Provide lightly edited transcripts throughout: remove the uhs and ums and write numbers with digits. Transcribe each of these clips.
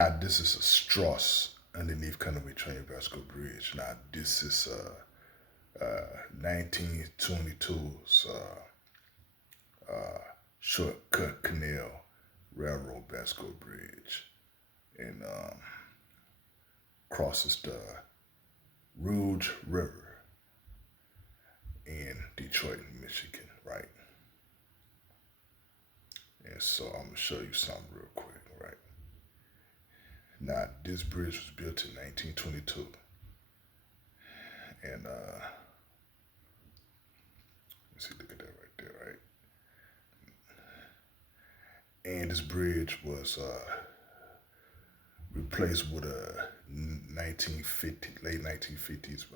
Now this is a Strauss Underneath Counterweight Trunnion Bascule Bridge. Now this is 1922's shortcut Canal Railroad Bascule Bridge, and crosses the Rouge River in Detroit, Michigan, right? And so I'm gonna show you something real quick, right? Now this bridge was built in 1922, and let's see, look at that right there, right? And this bridge was replaced with a 1950, late 1950s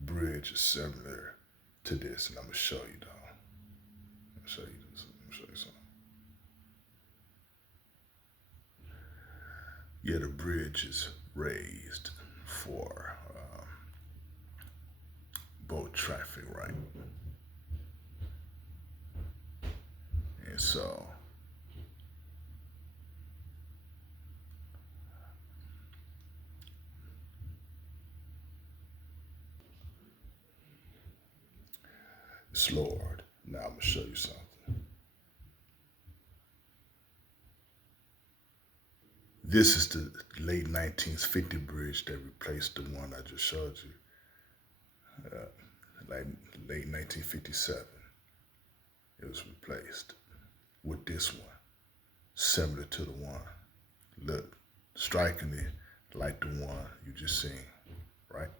bridge similar to this, and I'm gonna show you though. I'm gonna show you this. I'm gonna show you something. Yeah, the bridge is raised for boat traffic, right? And so it's lowered. Now I'm gonna show you something. This is the late 1950 bridge that replaced the one I just showed you. Like late 1957, it was replaced with this one, similar to the one. Look, strikingly like the one you just seen, right?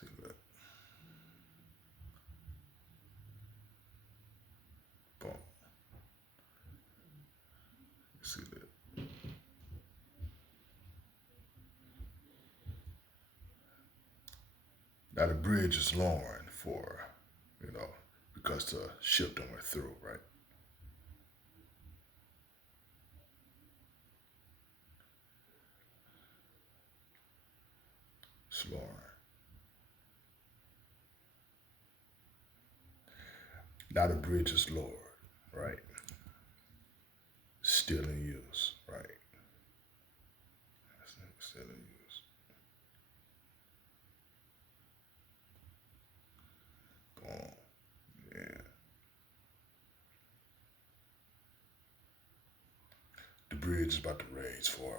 See, look. Boom. See that? Now the bridge is lowering for, because the ship done went through, right? It's lowering. Now the bridge is lowered, right? Still in use, right? Still in use. Boom. Yeah. The bridge is about to raise for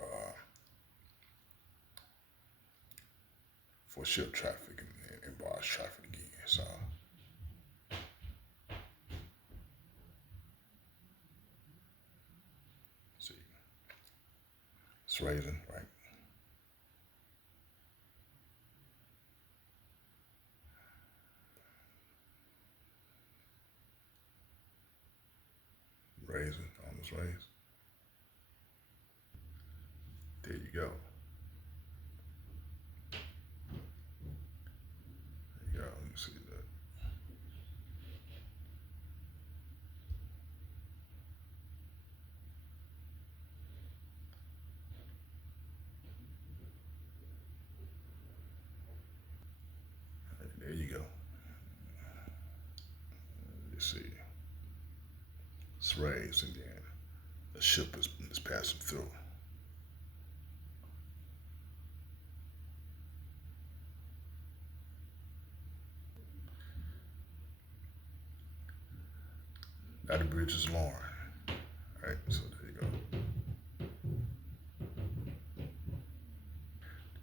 ship traffic and barge traffic again. So see, it's raising, right? Raising, almost raised. There you go. There you go. Let me see that. There you go. You see, it's raised, and then the ship is passing through. Now the bridge is lowering. Right, so there you go.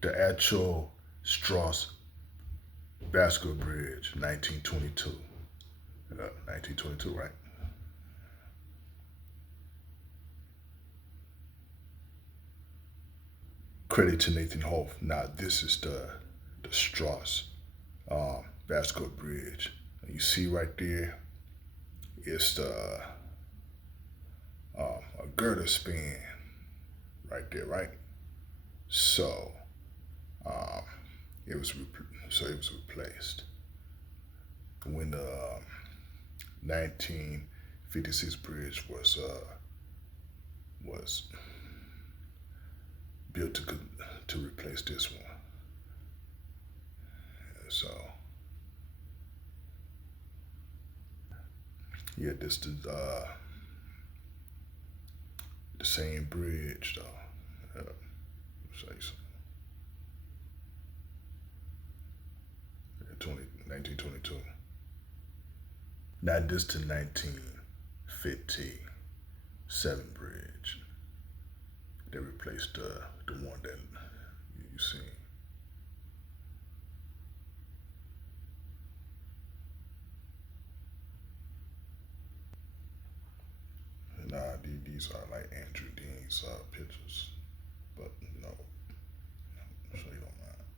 The actual Strauss Bascule Bridge, 1922. 1922, right? Credit to Nathan Hoff. Now this is the Strauss Bascule Bridge. You see right there, it's the a girder span right there, right? So it was replaced when the 1956 bridge was built to replace this one. So yeah, this the the same bridge though. Say so. 1922. Not this to 1957 bridge. They replaced the one that you seen. Nah, these are like Andrew Dean's pictures, but no, so you don't mind.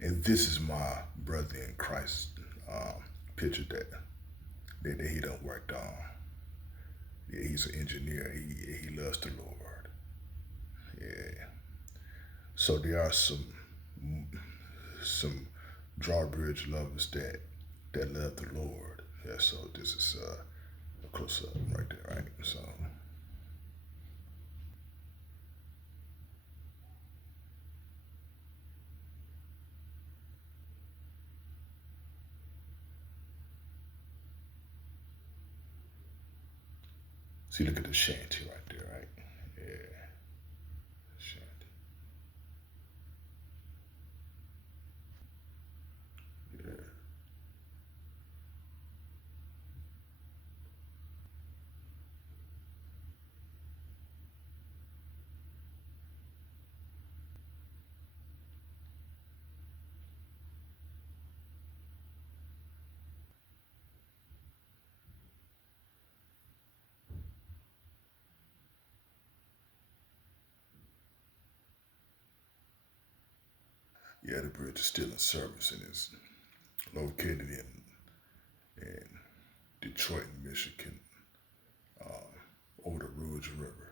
And this is my brother in Christ picture that he done worked on. Yeah, he's an engineer. He loves the Lord. Yeah. So there are some drawbridge lovers that love the Lord. Yeah. So this is a close up right there, right? So see, look at the shanty right there, right? Yeah, shanty. Yeah. Yeah, the bridge is still in service and is located in Detroit, Michigan, over the Rouge River.